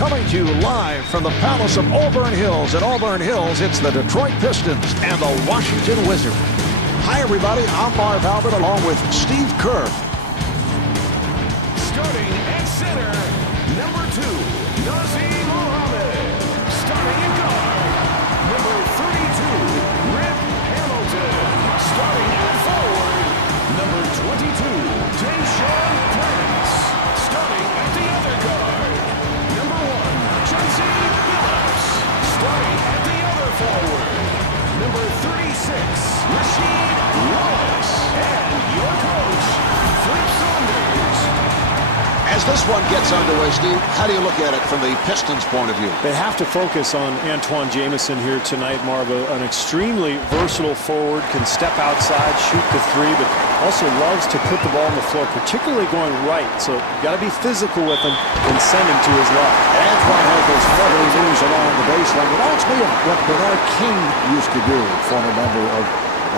coming to you live from the Palace of Auburn Hills. In Auburn Hills, it's the Detroit Pistons and the Washington Wizards. Hi, everybody. I'm Marv Albert along with Steve Kerr. Starting at center, number 2, Nazim Mohammed. Starting at guard, number 32, Rip Hamilton. Starting at forward, number 22, Tayshaun Prince. Starting at the other guard, number 1, Chauncey Billups. Starting at the other forward, number 36, Rasheed Wallace. And your coach, Flip Saunders. As this one gets underway, Steve, how do you look at it from the Pistons' point of view? They have to focus on Antoine Jamison here tonight, Marv. An extremely versatile forward, can step outside, shoot the three, but also loves to put the ball on the floor, particularly going right. So you've got to be physical with him and send him to his left. Antoine has those feathery moves along the baseline. It reminds me of what Bernard King used to do, former member of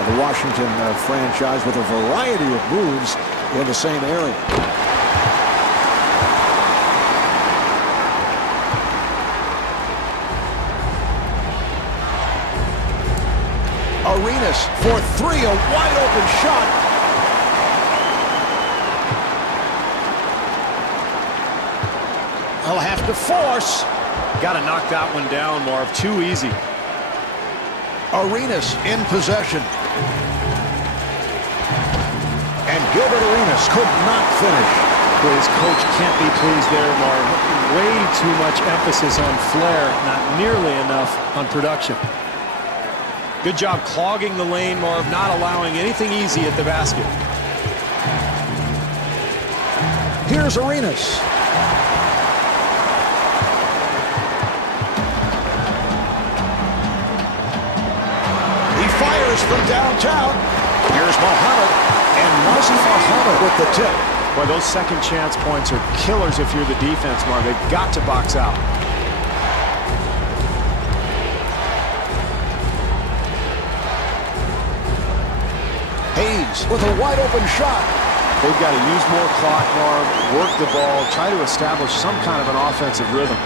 the Washington franchise, with a variety of moves in the same area. Arenas for 3, a wide open shot. He'll have to force. Got to knock that one down, Marv. Too easy. Arenas in possession. And Gilbert Arenas could not finish. Well, his coach can't be pleased there, Marv. Way too much emphasis on flair, not nearly enough on production. Good job clogging the lane, Marv, not allowing anything easy at the basket. Here's Arenas. He fires from downtown. Here's Mohammed, and Nazim Mohammed with the tip. Boy, those second chance points are killers if you're the defense, Marv. They've got to box out. Hayes with a wide open shot. They've got to use more clock, Marv, work the ball, try to establish some kind of an offensive rhythm.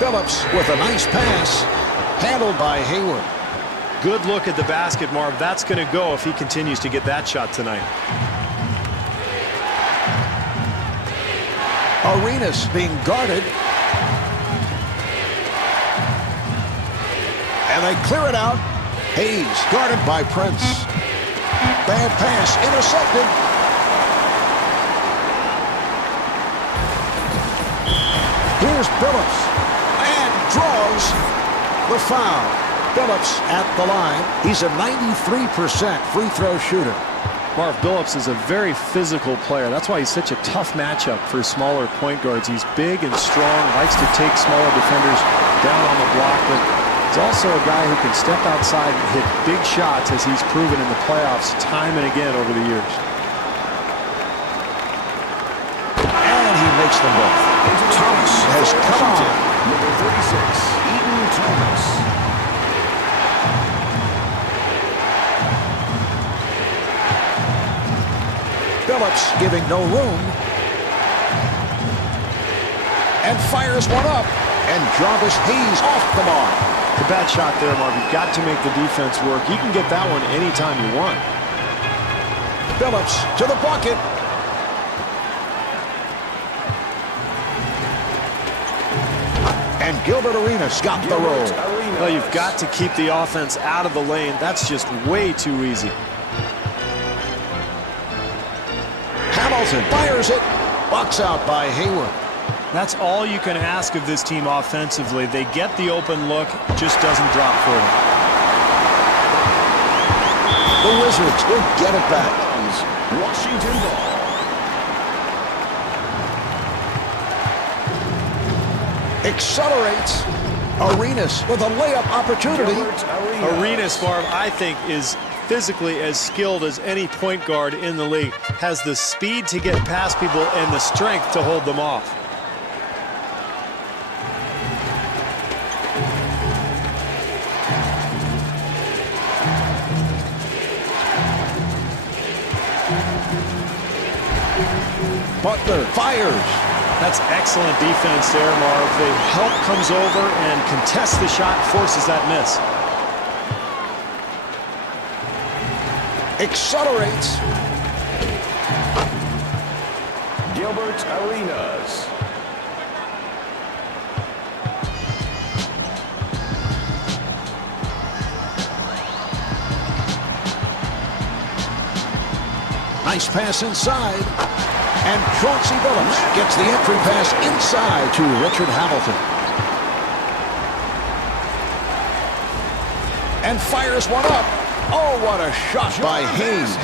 Billups with a nice pass, handled by Hayward. Good look at the basket, Marv. That's going to go if he continues to get that shot tonight. Arenas being guarded. And they clear it out. Hayes guarded by Prince. Bad pass, intercepted. Here's Billups, and draws the foul. Billups at the line. He's a 93% free throw shooter. Marv, Billups is a very physical player. That's why he's such a tough matchup for smaller point guards. He's big and strong, likes to take smaller defenders down on the block, but he's also a guy who can step outside and hit big shots, as he's proven in the playoffs time and again over the years. And he makes them both. Thomas has come on. Number 36, Eden Thomas. Billups giving no room. And fires one up. And Jarvis Hayes off the mark. It's a bad shot there, Marv. You've got to make the defense work. You can get that one anytime you want. Billups to the bucket. And Gilbert Arenas got the roll. Well, you've got to keep the offense out of the lane. That's just way too easy. Hamilton fires it. Box out by Hayward. That's all you can ask of this team offensively. They get the open look, just doesn't drop for them. The Wizards will get it back. Washington ball. Accelerates. Arenas with a layup opportunity. Arenas, Marv, I think, is physically as skilled as any point guard in the league. Has the speed to get past people and the strength to hold them off. Butler fires. That's excellent defense there, Marv. The help comes over and contests the shot, forces that miss. Accelerates. Gilbert Arenas. Nice pass inside. And Chauncey Billups gets the entry pass inside to Richard Hamilton. And fires one up. Oh, what a shot by Hayes.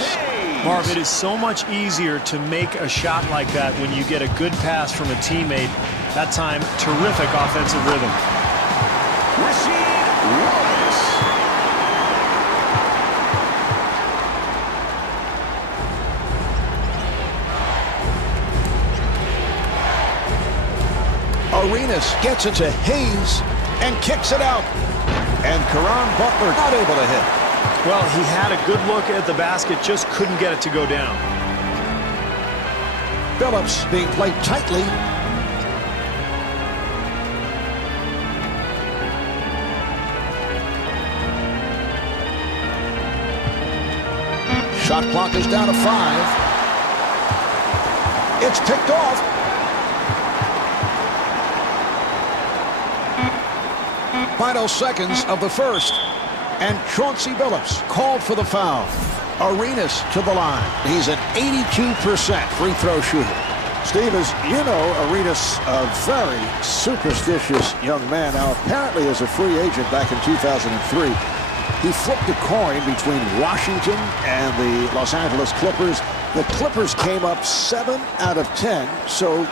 Marv, it is so much easier to make a shot like that when you get a good pass from a teammate. That time, terrific offensive rhythm. Arenas gets it to Hayes and kicks it out. And Caron Butler not able to hit. Well, he had a good look at the basket, just couldn't get it to go down. Billups being played tightly. Shot clock is down to 5. It's picked off. Final seconds of the first. And Chauncey Billups called for the foul. Arenas to the line. He's an 82% free throw shooter. Steve, as you know, Arenas, a very superstitious young man. Now, apparently as a free agent back in 2003, he flipped a coin between Washington and the Los Angeles Clippers. The Clippers came up 7 out of 10, so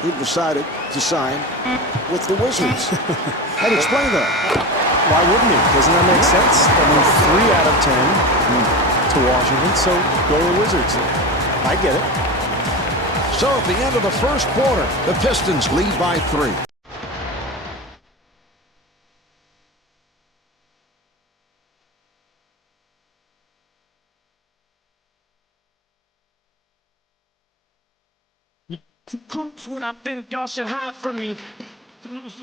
he decided to sign with the Wizards. How do you explain that? Why wouldn't he? Doesn't that make sense? I mean, 3 out of 10 to Washington, so go to the Wizards. I get it. So at the end of the first quarter, the Pistons lead by 3. When I think y'all should hide from me.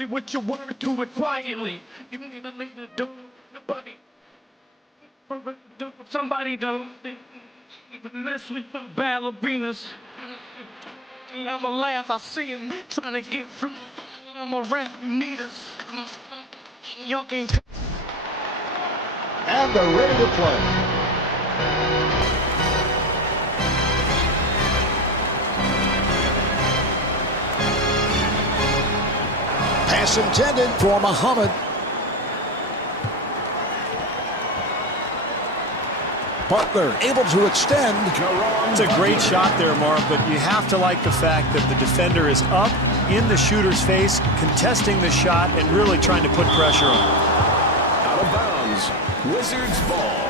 What you want, do it quietly. You need to leave the door, nobody. Somebody don't mess with the ballerinas. I'ma laugh, I see him trying to get through. I'm around, you need us. Y'all can't. And they're ready to play. Pass intended for Muhammad. Butler able to extend. It's a great shot there, Marv, but you have to like the fact that the defender is up in the shooter's face, contesting the shot, and really trying to put pressure on him. Out of bounds. Wizards ball.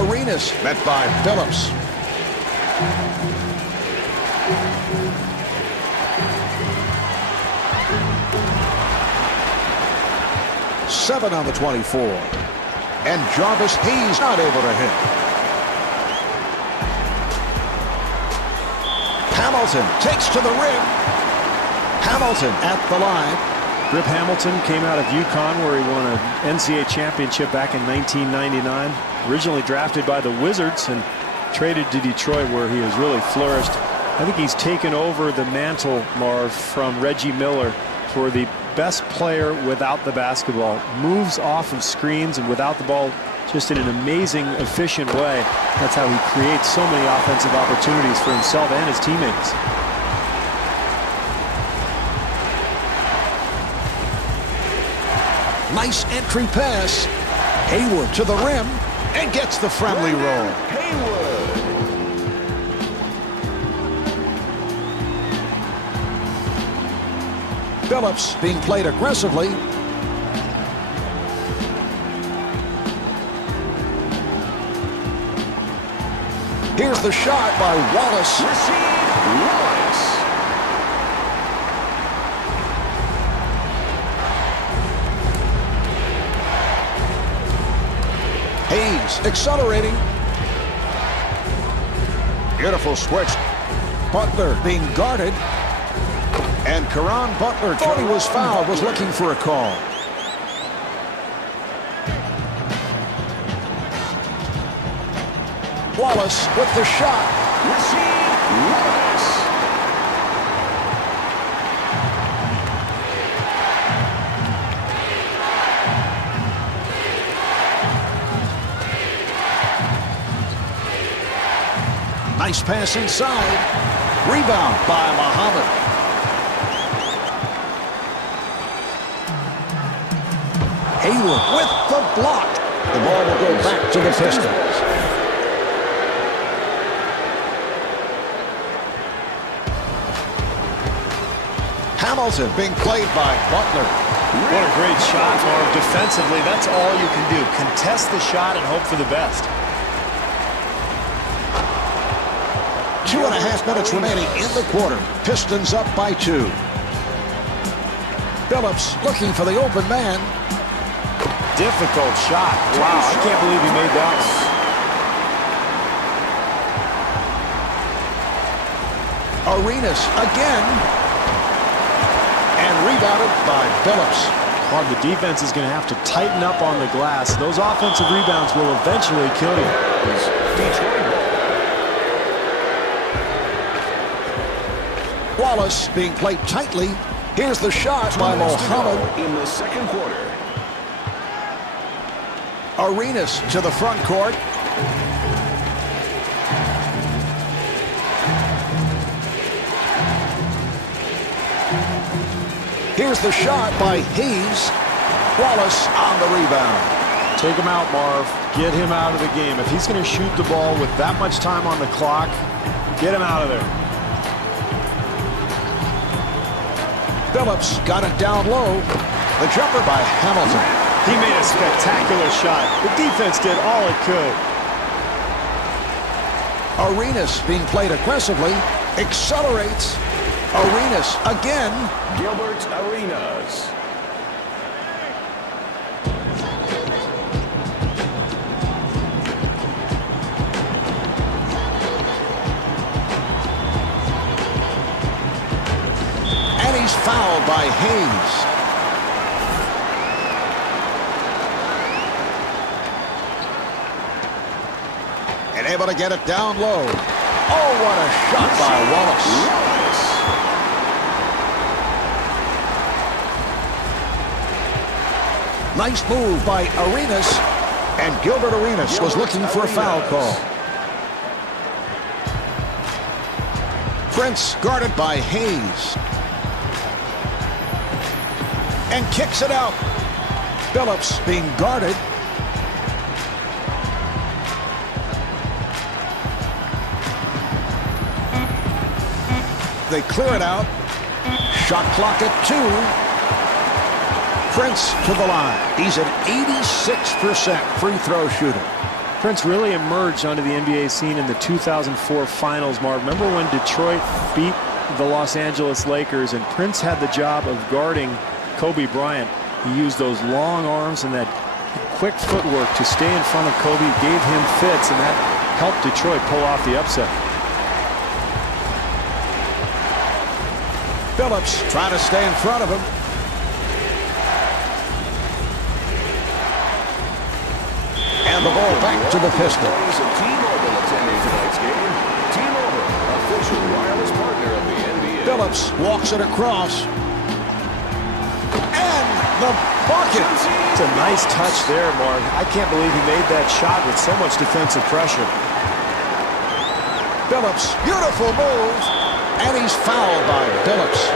Arenas met by Billups. Seven on the 24. And Jarvis Hayes not able to hit. Hamilton takes to the rim. Hamilton at the line. Rip Hamilton came out of UConn, where he won an NCAA championship back in 1999. Originally drafted by the Wizards and traded to Detroit, where he has really flourished. I think he's taken over the mantle, Marv, from Reggie Miller for the best player without the basketball. Moves off of screens and without the ball just in an amazing, efficient way. That's how he creates so many offensive opportunities for himself and his teammates. Nice entry pass. Hayward to the rim and gets the friendly roll. Hayward. Billups being played aggressively. Here's the shot by Wallace. Wallace. Hayes accelerating. Beautiful switch. Butler being guarded. And Caron Butler thought he was fouled, was looking for a call. Wallace with the shot. Wallace. Nice pass inside. Rebound by Muhammad. Hayward with the block. The ball will go back to the Pistons. Hamilton being played by Butler. What a great shot, Marv. Defensively, that's all you can do. Contest the shot and hope for the best. 2.5 minutes remaining in the quarter. Pistons up by 2. Phillips looking for the open man. Difficult shot. Wow, I can't believe he made that one. Arenas again. And rebounded by Phillips. Well, the defense is going to have to tighten up on the glass. Those offensive rebounds will eventually kill you. Detroit. Wallace being played tightly. Here's the shot by Muhammad. In the second quarter. Arenas to the front court. Here's the shot by Hayes. Wallace on the rebound. Take him out, Marv. Get him out of the game. If he's going to shoot the ball with that much time on the clock, get him out of there. Phillips got it down low. The jumper by Hamilton. He made a spectacular shot. The defense did all it could. Arenas being played aggressively. Accelerates. Arenas again. Gilbert Arenas. And he's fouled by Hayes. And able to get it down low. Oh, what a shot by Wallace. Nice move by Arenas. And Gilbert Arenas was looking for a foul call. Prince guarded by Hayes. And kicks it out. Phillips being guarded. They clear it out. Shot clock at 2. Prince to the line. He's an 86% free throw shooter. Prince really emerged onto the NBA scene in the 2004 finals, Mark. Remember when Detroit beat the Los Angeles Lakers and Prince had the job of guarding Kobe Bryant? He used those long arms and that quick footwork to stay in front of Kobe, gave him fits, and that helped Detroit pull off the upset. Phillips trying to stay in front of him. And the ball back to the Pistons. T-Mobile attending tonight's game. T-Mobile, official wireless partner of the NBA. Phillips walks it across. And the bucket. It's a nice touch there, Mark. I can't believe he made that shot with so much defensive pressure. Phillips, beautiful move. And he's fouled by Phillips.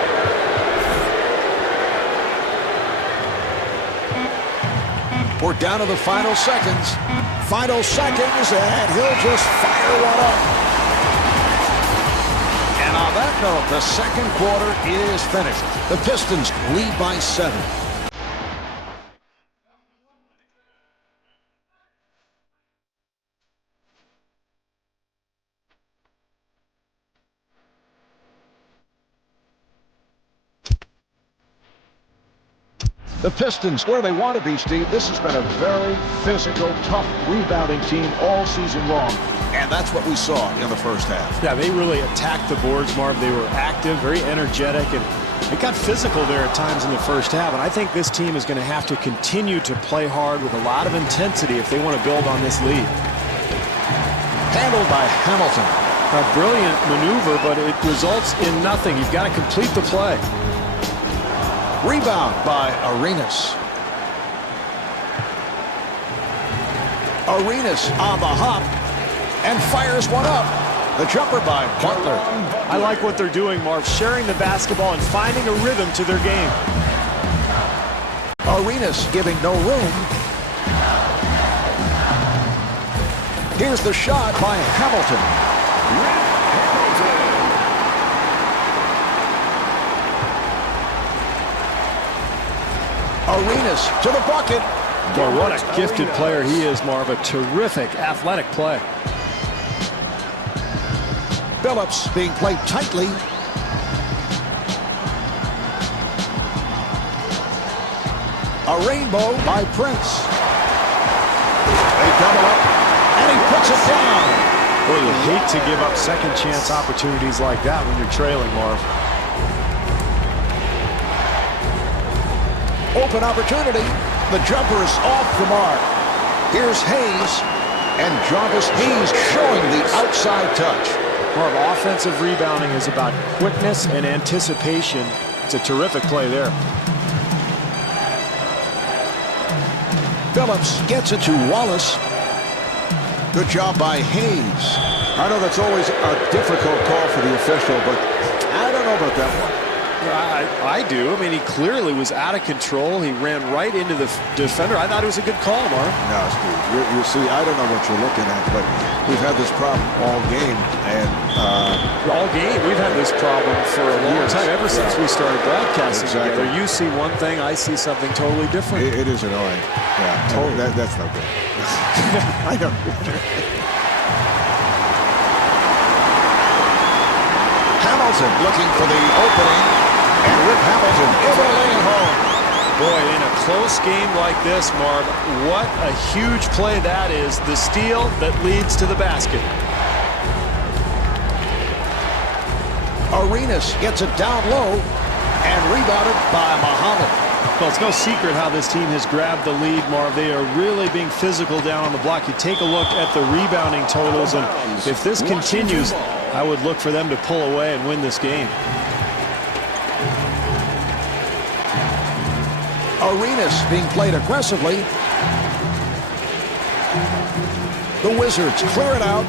We're down to the final seconds. Final seconds, and he'll just fire one up. And on that note, the second quarter is finished. The Pistons lead by 7. The Pistons, where they want to be, Steve. This has been a very physical, tough rebounding team all season long. And that's what we saw in the first half. Yeah, they really attacked the boards, Marv. They were active, very energetic, and it got physical there at times in the first half. And I think this team is going to have to continue to play hard with a lot of intensity if they want to build on this lead. Handled by Hamilton. A brilliant maneuver, but it results in nothing. You've got to complete the play. Rebound by Arenas. Arenas on the hop and fires one up. The jumper by Butler. I like what they're doing, Marv, sharing the basketball and finding a rhythm to their game. Arenas giving no room. Here's the shot by Hamilton. Arenas to the bucket. Boy, what a gifted player he is, Marv. A terrific athletic play. Phillips being played tightly. A rainbow by Prince. They double up, and he puts it down. Boy, you hate to give up second chance opportunities like that when you're trailing, Marv. Open opportunity. The jumper is off the mark. Here's Hayes, and Jarvis Hayes showing the outside touch. Marv, offensive rebounding is about quickness and anticipation. It's a terrific play there. Phillips gets it to Wallace. Good job by Hayes. I know that's always a difficult call for the official, but I don't know about that one. I do. I mean, he clearly was out of control. He ran right into the defender. I thought it was a good call, Marv. No, Steve. You see, I don't know what you're looking at, but we've had this problem all game. And all game, we've had this problem for a long time, ever since we started broadcasting together. You see one thing, I see something totally different. It is annoying. Yeah, totally. That's no good. I know. Hamilton looking for the opening, and Rip Hamilton able to lay it home. Boy, in a close game like this, Marv, what a huge play that is. The steal that leads to the basket. Arenas gets it down low and rebounded by Muhammad. Well, it's no secret how this team has grabbed the lead, Marv. They are really being physical down on the block. You take a look at the rebounding totals, and if this continues, I would look for them to pull away and win this game. Arenas being played aggressively. The Wizards clear it out.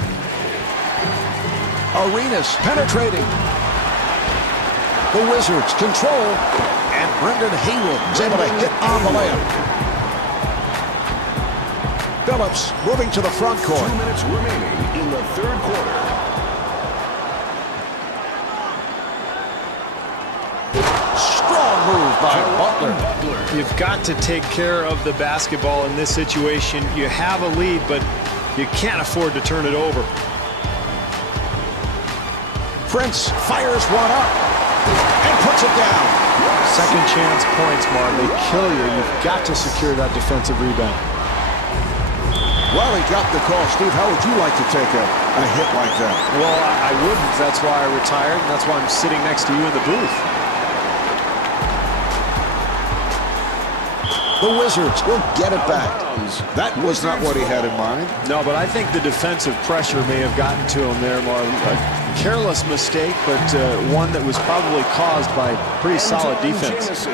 Arenas penetrating. The Wizards control, and Brendan Haywood is able to hit on the layup. Phillips moving to the front court. 2 minutes remaining in the third quarter. Strong move by Butler. You've got to take care of the basketball in this situation. You have a lead, but you can't afford to turn it over. Prince fires one up and puts it down. Second chance points, Marv. They kill you. You've got to secure that defensive rebound. Well, he dropped the call. Steve, how would you like to take a hit like that? Well, I wouldn't. That's why I retired, and that's why I'm sitting next to you in the booth. The Wizards will get it back. That was not what he had in mind. No, but I think the defensive pressure may have gotten to him there, Marv. A careless mistake, but one that was probably caused by pretty solid defense.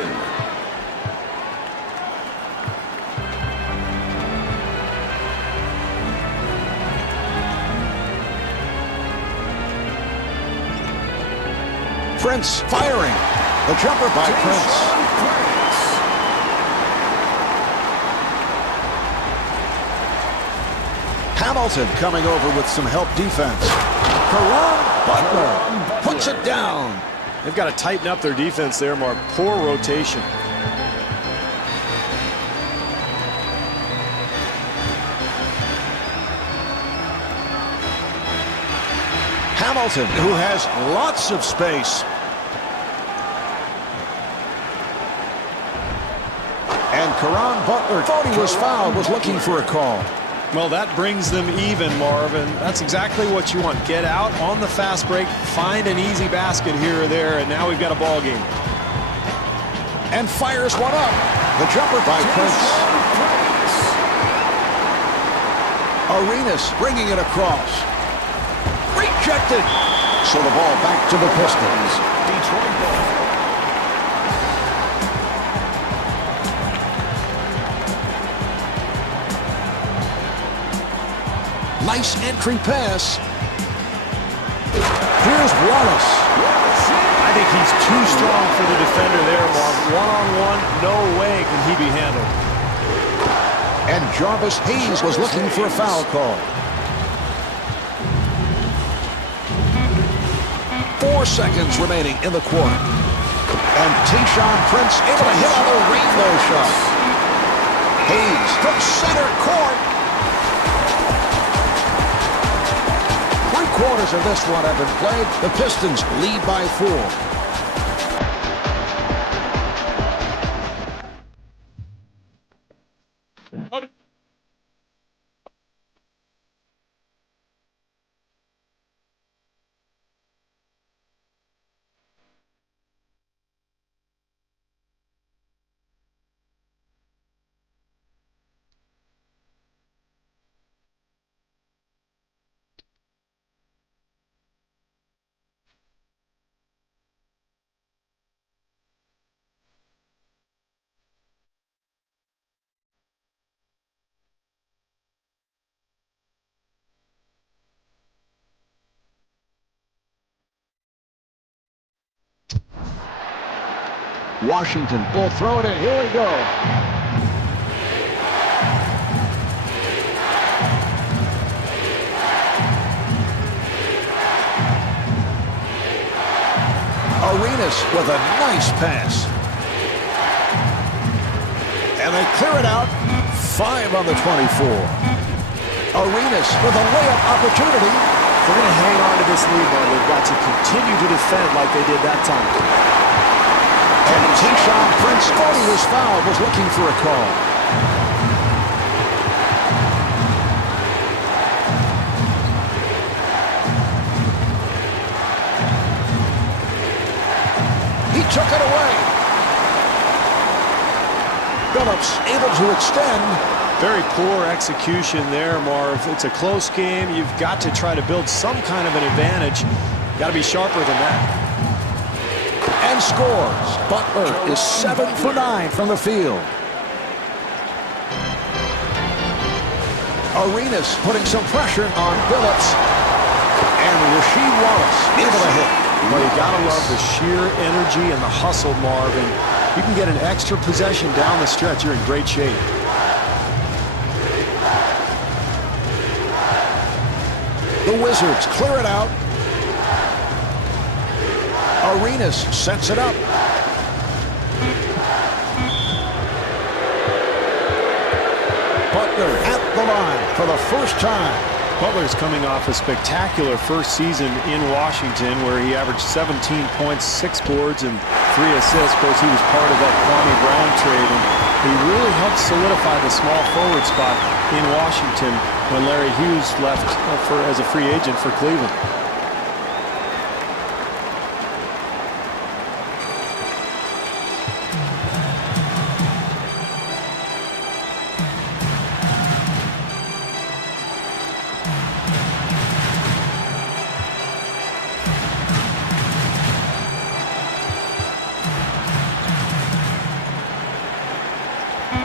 Prince firing. The jumper by Prince. Hamilton coming over with some help defense. Caron Butler puts it down. They've got to tighten up their defense there, Mark. Poor rotation. Hamilton, who has lots of space. Caron Butler thought he was fouled, was looking for a call. Well, that brings them even, Marvin. That's exactly what you want. Get out on the fast break, find an easy basket here or there, and now we've got a ball game. And fires one up. The jumper by Prince. Arenas bringing it across. Rejected. So the ball back to the Pistons. Detroit ball. Nice entry pass. Here's Wallace. I think he's too strong for the defender there, Marvin. One-on-one, no way can he be handled. And Jarvis Hayes was looking for a foul call. 4 seconds remaining in the quarter. And Tayshaun Prince able to hit on the rainbow shot. Hayes from center court. 3/4 of this one have been played. The Pistons lead by 4. Washington will throw it in. Here we go. Arenas with a nice pass. And they clear it out. 5 on the 24. Arenas with a layup opportunity. They're going to hang on to this lead, though. They've got to continue to defend like they did that time. And Tayshaun Prince thought he was fouled, was looking for a call. He took it away. Phillips able to extend. Very poor execution there, Marv. It's a close game. You've got to try to build some kind of an advantage. Got to be sharper than that. And scores. Butler is 7 for 9 from the field. Arenas putting some pressure on Phillips. And Rasheed Wallace able to hit. Well, you got to love the sheer energy and the hustle, Marvin. You can get an extra possession down the stretch. You're in great shape. The Wizards clear it out. Arenas sets it up. Butler at the line for the first time. Butler's coming off a spectacular first season in Washington where he averaged 17 points, 6 boards, and 3 assists. Of course, he was part of that Kwame Brown trade, and he really helped solidify the small forward spot in Washington when Larry Hughes left as a free agent for Cleveland.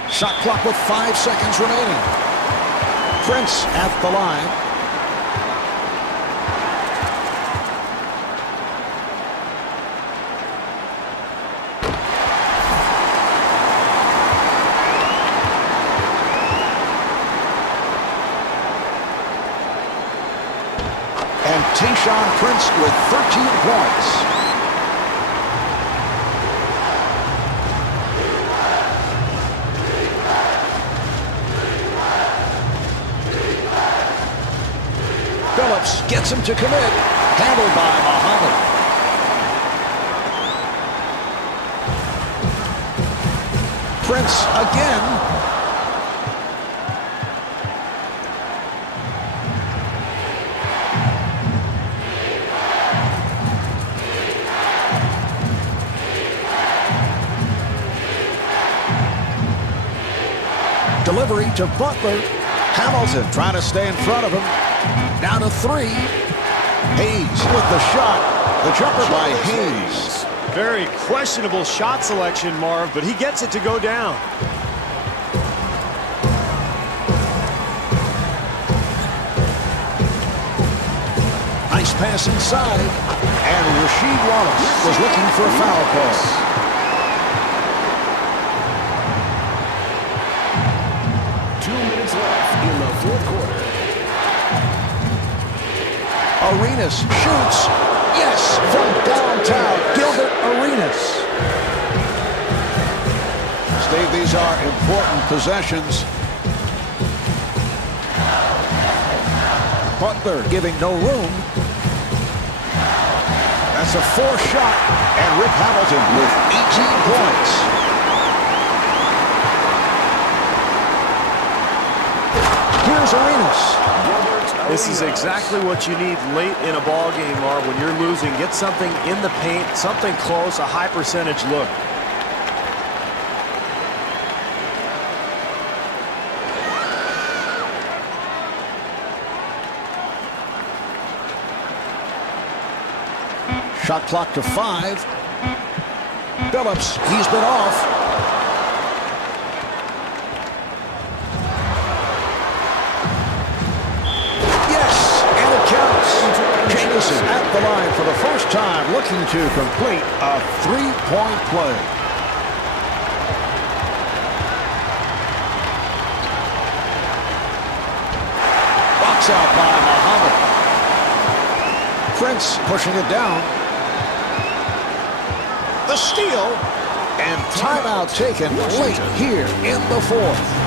Shot clock with 5 seconds remaining. Prince at the line. And Tayshaun Prince with 13 points. Phillips gets him to commit. Handled by Muhammad. Prince again. Delivery to Butler. Hamilton trying to stay in front of him. Down to 3. Hayes with the shot. The jumper by Hayes. Very questionable shot selection, Marv, but he gets it to go down. Nice pass inside. And Rasheed Wallace was looking for a foul call. Left in the fourth quarter. Arenas shoots. Yes, from downtown. Gilbert Arenas. Steve, these are important possessions. Butler giving no room. That's a 4th shot. And Rip Hamilton with 18 points. Here's Arenas. This is exactly what you need late in a ball game, Marv. When you're losing, get something in the paint, something close, a high percentage look. Shot clock to 5. Phillips, he's been off. Jamison at the line for the first time, looking to complete a 3-point play. Box out by Muhammad. Prince pushing it down. The steal, and timeout taken late here in the 4th.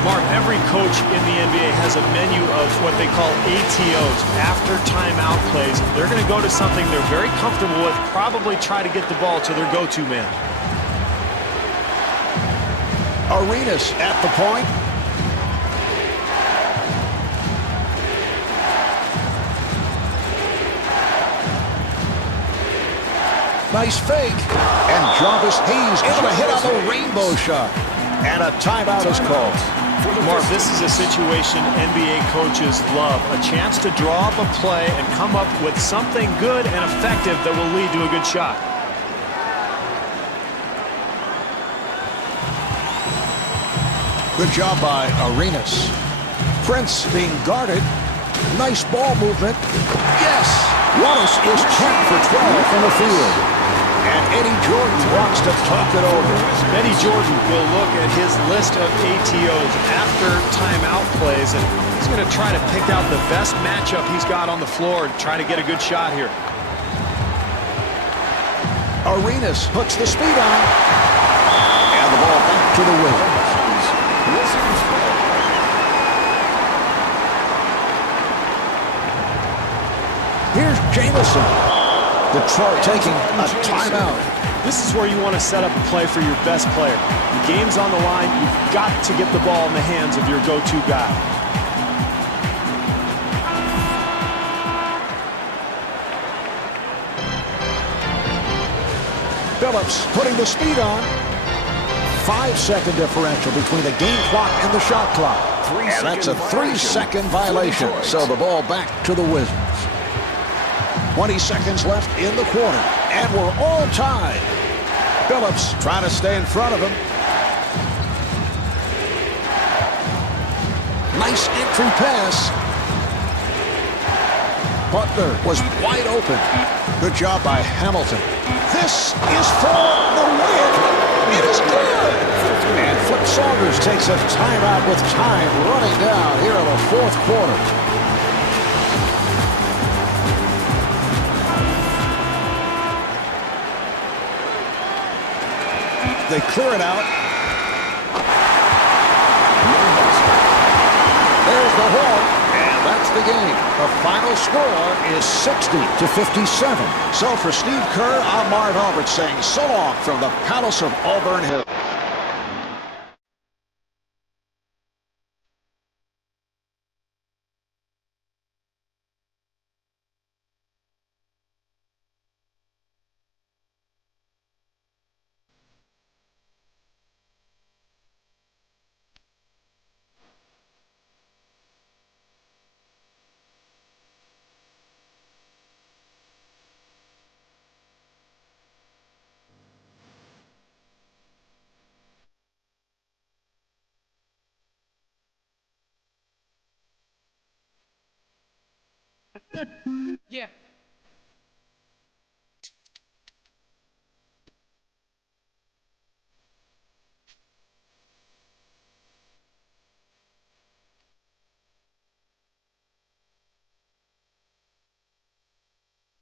Mark, every coach in the NBA has a menu of what they call ATOs, after timeout plays. They're going to go to something they're very comfortable with, probably try to get the ball to their go-to man. Arenas at the point. Nice fake. And Jarvis Hayes able to hit on the rainbow shot. And a timeout is called. Mark, this is a situation NBA coaches love. A chance to draw up a play and come up with something good and effective that will lead to a good shot. Good job by Arenas. Prince being guarded. Nice ball movement. Yes! Wallace is 10 for 12 from the field. And Eddie Jordan wants to talk it over. Eddie Jordan will look at his list of ATOs after timeout plays, and he's going to try to pick out the best matchup he's got on the floor and try to get a good shot here. Arenas puts the speed on. And the ball back to the Wizards. Here's Jamison. Detroit taking a timeout. This is where you want to set up a play for your best player. The game's on the line. You've got to get the ball in the hands of your go-to guy. Phillips putting the speed on. 5-second differential between the game clock and the shot clock. And that's a 3-second violation. So the ball back to the Wizards. 20 seconds left in the quarter, and we're all tied. Phillips trying to stay in front of him. Nice entry pass. Butler was wide open. Good job by Hamilton. This is for the win. It is good. And Flip Saunders takes a timeout with time running down here in the 4th quarter. They clear it out. There's the horn, and that's the game. The final score is 60-57. So for Steve Kerr, I'm Marv Albert saying so long from the Palace of Auburn Hills. Yeah.